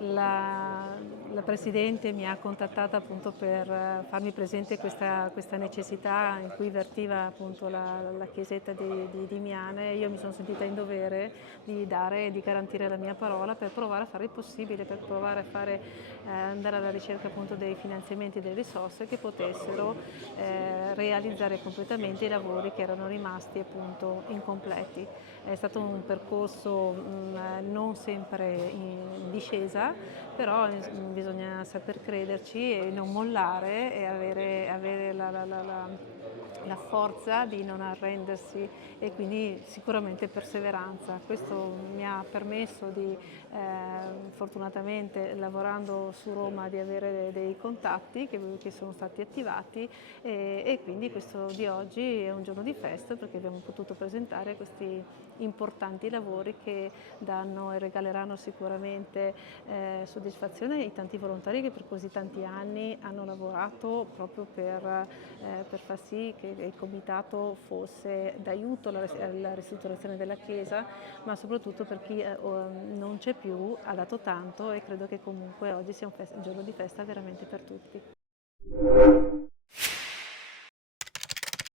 La, la Presidente mi ha contattata appunto per farmi presente questa necessità in cui vertiva appunto la chiesetta di Miane. Io mi sono sentita in dovere di dare e di garantire la mia parola per provare a fare il possibile, per provare a andare alla ricerca appunto dei finanziamenti e delle risorse che potessero realizzare completamente i lavori che erano rimasti appunto incompleti. È stato un percorso non sempre in discesa, però bisogna saper crederci e non mollare e avere la forza di non arrendersi e quindi sicuramente perseveranza. Questo mi ha permesso fortunatamente lavorando su Roma, di avere dei contatti che sono stati attivati e quindi questo di oggi è un giorno di festa perché abbiamo potuto presentare questi importanti lavori che danno e regaleranno sicuramente soddisfazione ai tanti volontari che per così tanti anni hanno lavorato proprio per far sì che il comitato fosse d'aiuto alla ristrutturazione della chiesa, ma soprattutto per chi non c'è più ha dato tanto e credo che comunque oggi sia un giorno di festa veramente per tutti.